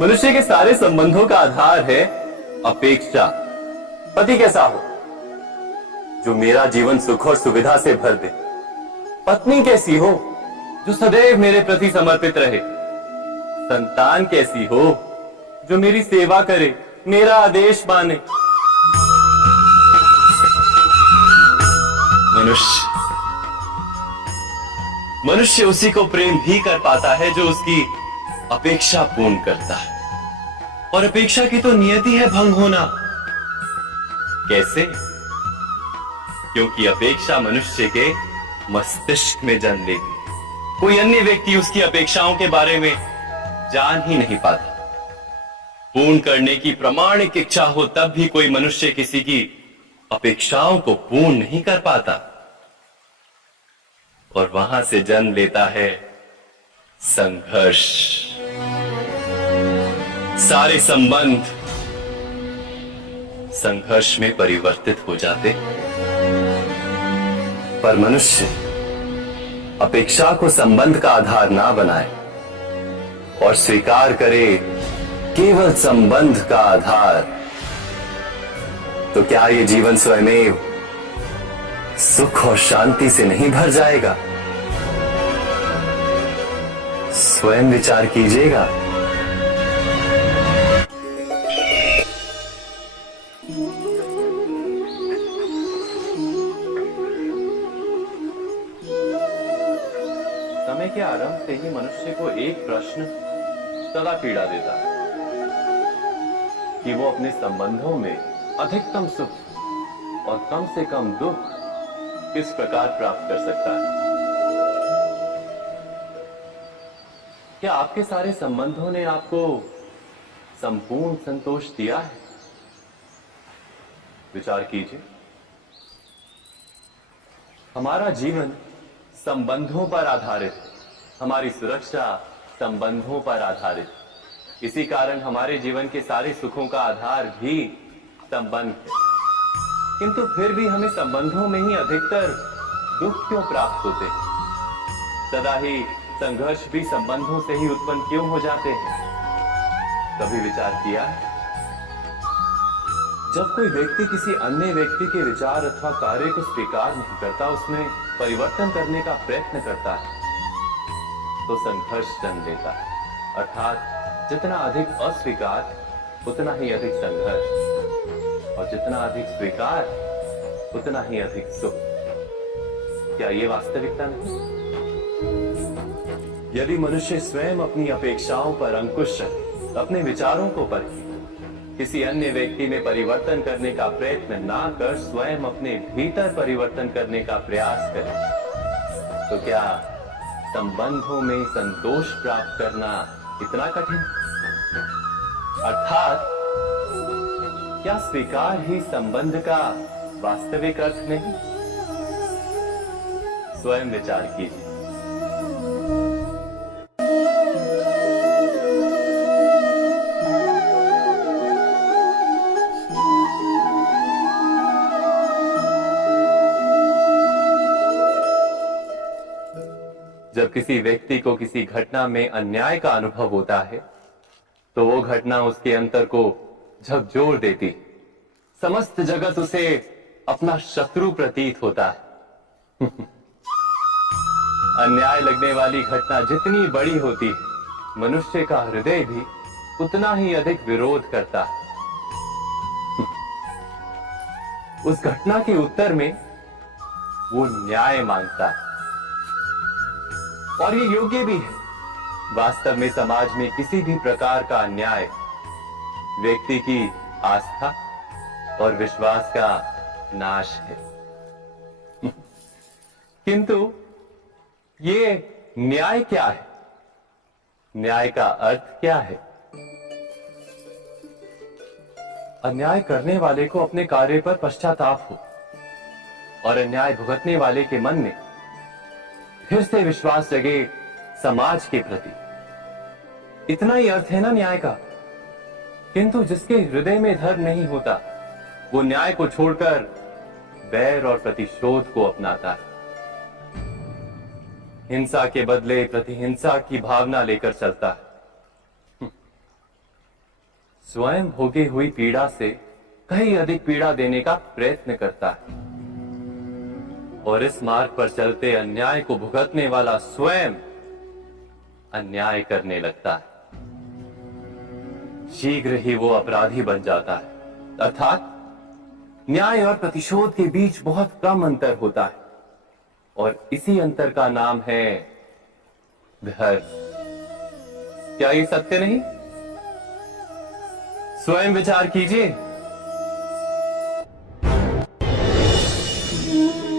मनुष्य के सारे संबंधों का आधार है अपेक्षा। पति कैसा हो जो मेरा जीवन सुख और सुविधा से भर दे। पत्नी कैसी हो जो सदैव मेरे प्रति समर्पित रहे। संतान कैसी हो जो मेरी सेवा करे, मेरा आदेश माने। मनुष्य उसी को प्रेम भी कर पाता है जो उसकी अपेक्षा पूर्ण करता है। और अपेक्षा की तो नियति है भंग होना। कैसे? क्योंकि अपेक्षा मनुष्य के मस्तिष्क में जन्म लेती। कोई अन्य व्यक्ति उसकी अपेक्षाओं के बारे में जान ही नहीं पाता। पूर्ण करने की प्रामाणिक इच्छा हो तब भी कोई मनुष्य किसी की अपेक्षाओं को पूर्ण नहीं कर पाता। और वहां से जन्म लेता है संघर्ष। सारे संबंध संघर्ष में परिवर्तित हो जाते। पर मनुष्य अपेक्षा को संबंध का आधार ना बनाए और स्वीकार करे केवल संबंध का आधार, तो क्या ये जीवन स्वयमेव सुख और शांति से नहीं भर जाएगा? स्वयं विचार कीजिएगा। समय के आरंभ से ही मनुष्य को एक प्रश्न सदा पीड़ा देता है कि वो अपने संबंधों में अधिकतम सुख और कम से कम दुख किस प्रकार प्राप्त कर सकता है। क्या आपके सारे संबंधों ने आपको संपूर्ण संतोष दिया है? विचार कीजिए। हमारा जीवन संबंधों पर आधारित है। हमारी सुरक्षा संबंधों पर आधारित है। इसी कारण हमारे जीवन के सारे सुखों का आधार भी संबंध है। किंतु फिर भी हमें संबंधों में ही अधिकतर दुख क्यों प्राप्त होते हैं? सदा ही संघर्ष भी संबंधों से ही उत्पन्न क्यों हो जाते हैं? कभी विचार किया है? जब कोई व्यक्ति किसी अन्य व्यक्ति के विचार अथवा कार्य को स्वीकार नहीं करता, उसमें परिवर्तन करने का प्रयत्न करता है, तो संघर्ष जन्म लेता है। अर्थात जितना अधिक अस्वीकार उतना ही अधिक संघर्ष, और जितना अधिक स्वीकार उतना ही अधिक सुख। क्या ये वास्तविकता नहीं? यदि मनुष्य स्वयं अपनी अपेक्षाओं पर अंकुश रखे, अपने विचारों को परखे, किसी अन्य व्यक्ति में परिवर्तन करने का प्रयत्न ना कर स्वयं अपने भीतर परिवर्तन करने का प्रयास करे, तो क्या संबंधों में संतोष प्राप्त करना इतना कठिन? अर्थात क्या स्वीकार ही संबंध का वास्तविक अर्थ नहीं? स्वयं विचार कीजिए। जब किसी व्यक्ति को किसी घटना में अन्याय का अनुभव होता है, तो वो घटना उसके अंतर को झकझोर देती। समस्त जगत उसे अपना शत्रु प्रतीत होता है। अन्याय लगने वाली घटना जितनी बड़ी होती है, मनुष्य का हृदय भी उतना ही अधिक विरोध करता है। उस घटना के उत्तर में वो न्याय मांगता है, और ये योग्य भी है। वास्तव में समाज में किसी भी प्रकार का अन्याय व्यक्ति की आस्था और विश्वास का नाश है। किंतु ये न्याय क्या है? न्याय का अर्थ क्या है? अन्याय करने वाले को अपने कार्य पर पश्चाताप हो और अन्याय भुगतने वाले के मन में फिर से विश्वास जगे समाज के प्रति। इतना ही अर्थ है ना न्याय का। किंतु जिसके हृदय में धर्म नहीं होता, वो न्याय को छोड़कर बैर और प्रतिशोध को अपनाता है। हिंसा के बदले प्रतिहिंसा की भावना लेकर चलता है। स्वयं भोगी हुई पीड़ा से कहीं अधिक पीड़ा देने का प्रयत्न करता है और इस मार्ग पर चलते अन्याय को भुगतने वाला स्वयं अन्याय करने लगता है। शीघ्र ही वो अपराधी बन जाता है, अर्थात न्याय और प्रतिशोध के बीच बहुत कम अंतर होता है और इसी अंतर का नाम है धर्म। क्या ये सत्य नहीं? स्वयं विचार कीजिए।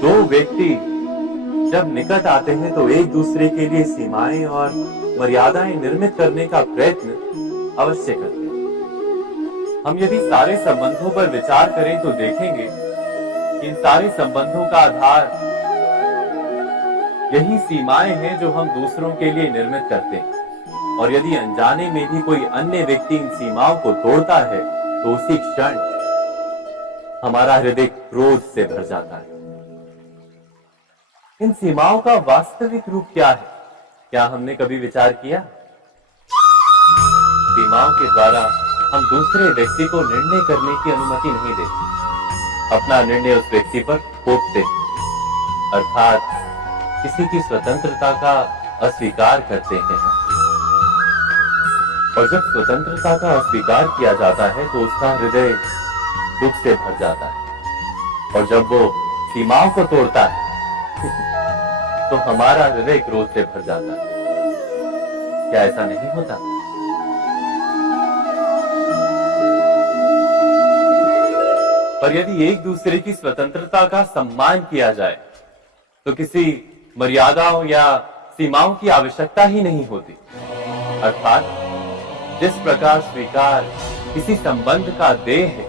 दो व्यक्ति जब निकट आते हैं तो एक दूसरे के लिए सीमाएं और मर्यादाएं निर्मित करने का प्रयत्न अवश्य करते हैं। हम यदि सारे संबंधों पर विचार करें तो देखेंगे कि इन सारे संबंधों का आधार यही सीमाएं हैं जो हम दूसरों के लिए निर्मित करते हैं। और यदि अनजाने में भी कोई अन्य व्यक्ति इन सीमाओं को तोड़ता है तो उसी क्षण हमारा हृदय क्रोध से भर जाता है। इन सीमाओं का वास्तविक रूप क्या है? क्या हमने कभी विचार किया? सीमाओं के द्वारा हम दूसरे व्यक्ति को निर्णय करने की अनुमति नहीं देते, अपना निर्णय उस व्यक्ति पर थोपते, अर्थात किसी की स्वतंत्रता का अस्वीकार करते हैं। और जब स्वतंत्रता का अस्वीकार किया जाता है तो उसका हृदय दुख से भर जाता है और जब वो सीमाओं को तोड़ता है तो हमारा हृदय क्रोध से भर जाता है। क्या ऐसा नहीं होता? पर यदि एक दूसरे की स्वतंत्रता का सम्मान किया जाए तो किसी मर्यादाओं या सीमाओं की आवश्यकता ही नहीं होती। अर्थात जिस प्रकार स्वीकार किसी संबंध का देह है,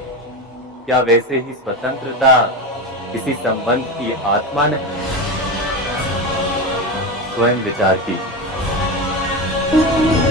क्या वैसे ही स्वतंत्रता किसी संबंध की आत्मा नहीं? स्वयं विचार कीजिए।